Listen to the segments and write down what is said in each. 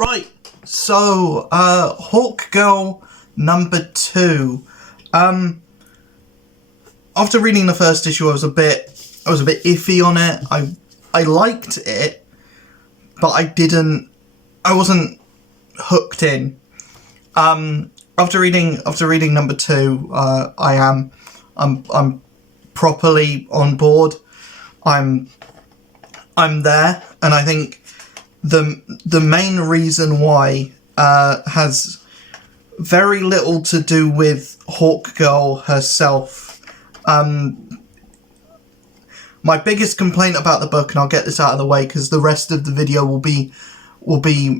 Right, so, Hawkgirl #2. After reading the first issue, I was a bit iffy on it. I liked it, but I wasn't hooked in. After reading #2, I'm properly on board. I'm there, and I think the main reason why has very little to do with Hawkgirl herself. My biggest complaint about the book, and I'll get this out of the way because the rest of the video will be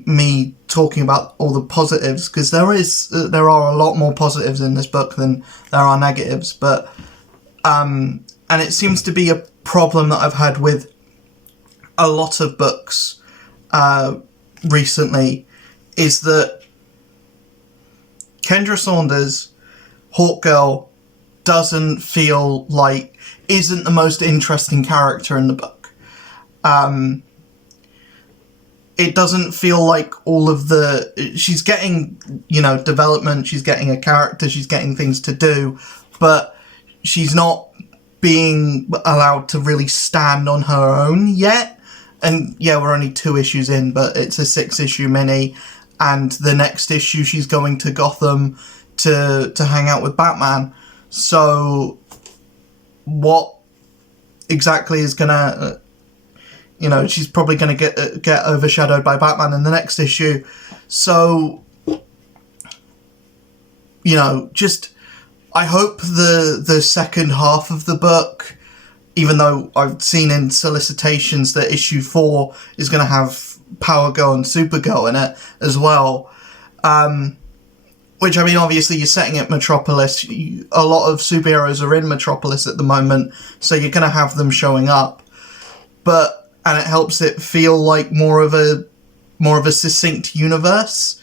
me talking about all the positives, because there are a lot more positives in this book than there are negatives, but and it seems to be a problem that I've had with a lot of books recently, is that Kendra Saunders, Hawkgirl, isn't the most interesting character in the book. It doesn't feel like she's getting, development, she's getting a character, she's getting things to do, but she's not being allowed to really stand on her own yet. And yeah, we're only 2 issues in, but it's a 6-issue mini, and the next issue she's going to Gotham to hang out with Batman. So what exactly is gonna, she's probably gonna get overshadowed by Batman in the next issue. So, I hope the second half of the book, even though I've seen in solicitations that issue 4 is going to have Power Girl and Supergirl in it as well. Which, I mean, obviously you're setting it Metropolis. A lot of superheroes are in Metropolis at the moment, so you're going to have them showing up. And it helps it feel like more of a succinct universe.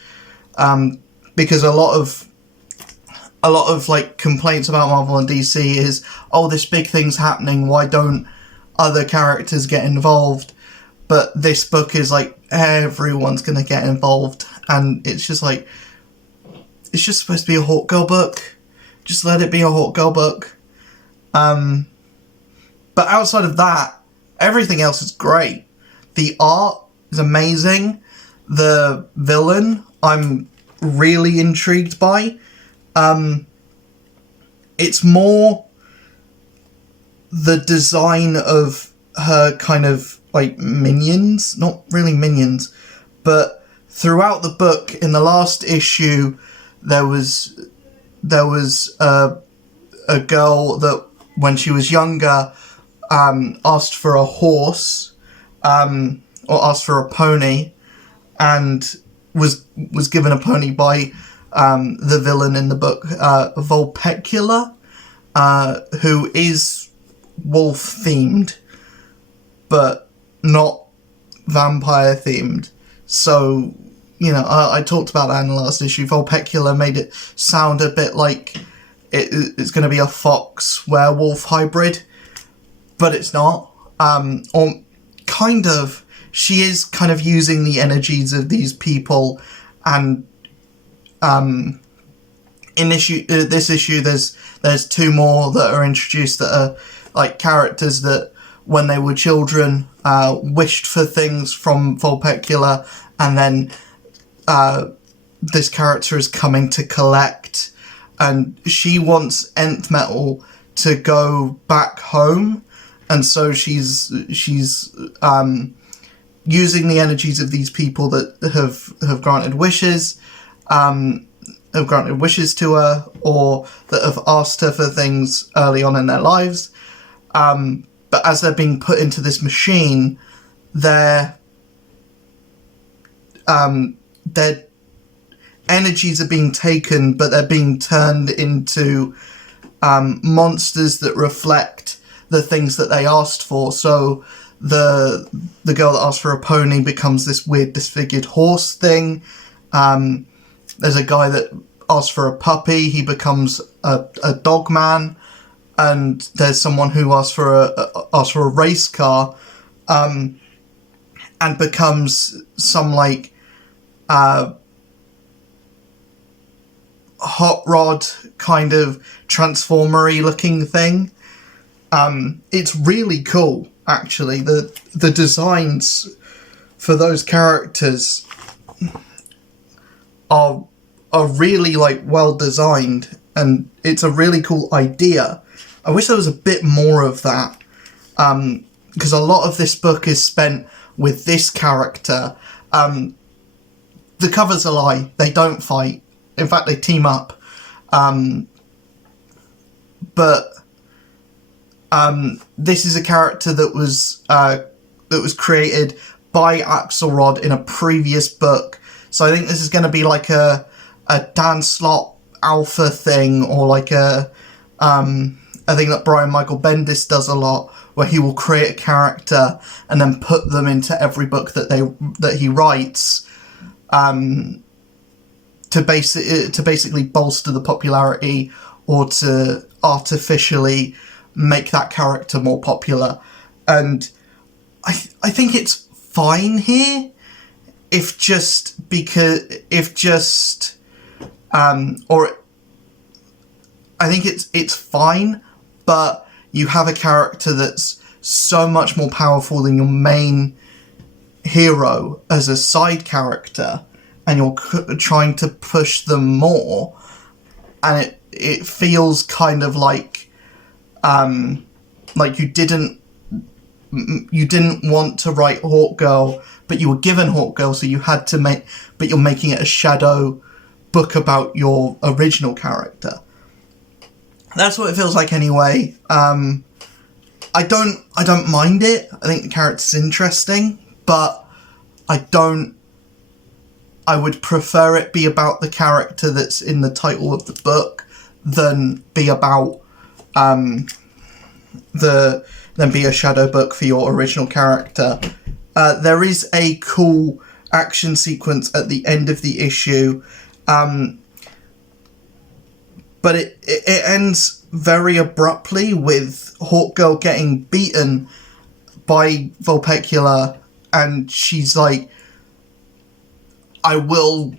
Because a lot of complaints about Marvel and DC is, oh, this big thing's happening, why don't other characters get involved? But this book is like, everyone's gonna get involved, and it's just like, it's just supposed to be a Hawkgirl book. Just let it be a Hawkgirl book. But outside of that, everything else is great. The art is amazing. The villain, I'm really intrigued by. It's more the design of her kind of like minions, not really minions, but throughout the book, in the last issue, there was a girl that when she was younger asked for a horse, or asked for a pony, and was given a pony by the villain in the book, Vulpecula, who is wolf themed, but not vampire themed. So, I talked about that in the last issue. Vulpecula made it sound a bit like it's going to be a fox werewolf hybrid, but it's not. Or kind of, she is kind of using the energies of these people, and in this issue, there's 2 more that are introduced that are like characters that when they were children wished for things from Vulpecula, and then this character is coming to collect, and she wants Nth Metal to go back home, and so she's using the energies of these people that have granted wishes. Have granted wishes to her, or that have asked her for things early on in their lives. But as they're being put into this machine, their energies are being taken, but they're being turned into monsters that reflect the things that they asked for. So the girl that asked for a pony becomes this weird disfigured horse thing. There's a guy that asks for a puppy, he becomes a dog man, and there's someone who asks for a race car, and becomes some like hot rod kind of transformery looking thing. It's really cool, actually. The designs for those characters are really like well designed, and it's a really cool idea. I wish there was a bit more of that, because a lot of this book is spent with this character. The cover's a lie. They don't fight. In fact, they team up. But this is a character that was created by Axelrod in a previous book. So I think this is going to be like a Dan Slott alpha thing, or like a thing that Brian Michael Bendis does a lot, where he will create a character and then put them into every book that he writes, to basically bolster the popularity, or to artificially make that character more popular. And I think it's fine here, I think it's fine, but you have a character that's so much more powerful than your main hero as a side character, and you're trying to push them more, and it feels kind of like you didn't want to write Hawkgirl, but you were given Hawkgirl, so you had to but you're making it a shadow book about your original character. That's what it feels like anyway. I don't mind it. I think the character's interesting, but I would prefer it be about the character that's in the title of the book than be about be a shadow book for your original character. There is a cool action sequence at the end of the issue, but it ends very abruptly with Hawkgirl getting beaten by Vulpecula, and she's like, I will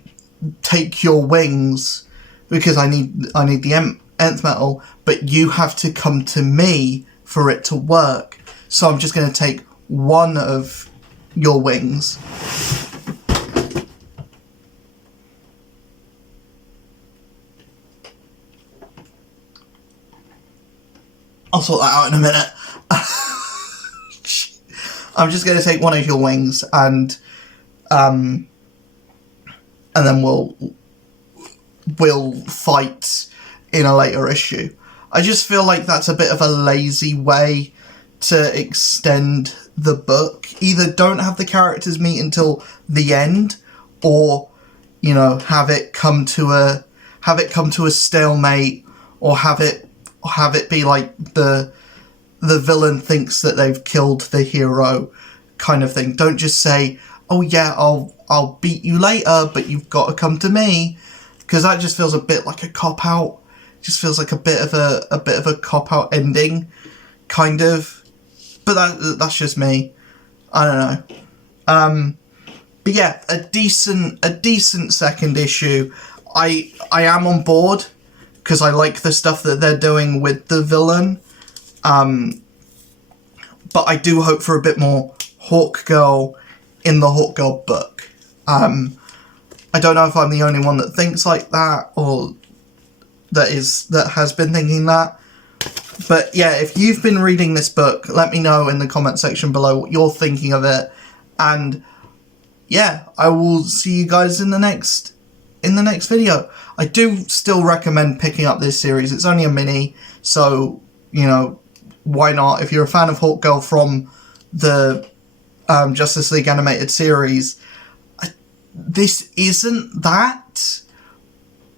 take your wings because I need the nth metal, but you have to come to me for it to work. So I'm just going to take one of your wings. I'll sort that out in a minute. I'm just going to take one of your wings, and then we'll fight in a later issue. I just feel like that's a bit of a lazy way to extend the book. Either don't have the characters meet until the end, or have it come to a stalemate, or have it be like the villain thinks that they've killed the hero kind of thing. Don't just say, oh yeah, I'll beat you later, but you've got to come to me, because that just feels a bit like a cop-out. It just feels like a bit of a cop-out ending, kind of. But that's just me. I don't know. But yeah, a decent second issue. I am on board, because I like the stuff that they're doing with the villain. But I do hope for a bit more Hawkgirl in the Hawkgirl book. I don't know if I'm the only one that thinks like that, or that has been thinking that. But yeah, if you've been reading this book, let me know in the comment section below what you're thinking of it. And yeah, I will see you guys in the next video. I do still recommend picking up this series. It's only a mini, so why not? If you're a fan of Hawkgirl from the Justice League animated series, this isn't that,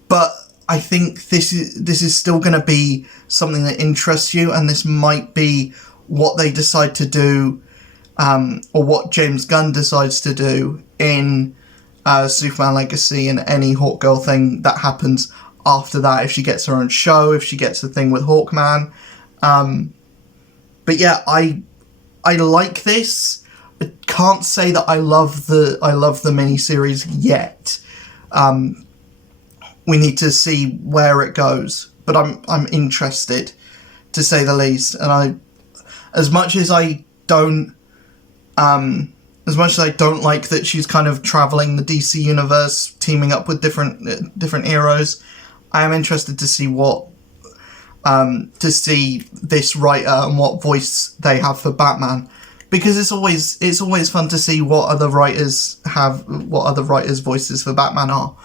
but I think this is still going to be something that interests you, and this might be what they decide to do, or what James Gunn decides to do in Superman Legacy, and any Hawkgirl thing that happens after that, if she gets her own show, if she gets the thing with Hawkman. But yeah, I like this. can't say that I love the miniseries yet. We need to see where it goes, but I'm interested, to say the least. And as much as I don't like that she's kind of traveling the DC universe, teaming up with different heroes, I am interested to see this writer and what voice they have for Batman, because it's always fun to see what other writers' voices for Batman are.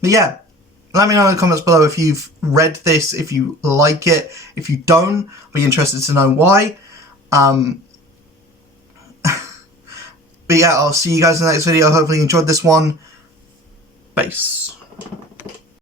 But yeah, let me know in the comments below if you've read this, if you like it. If you don't, I'll be interested to know why. But yeah, I'll see you guys in the next video. Hopefully you enjoyed this one. Peace.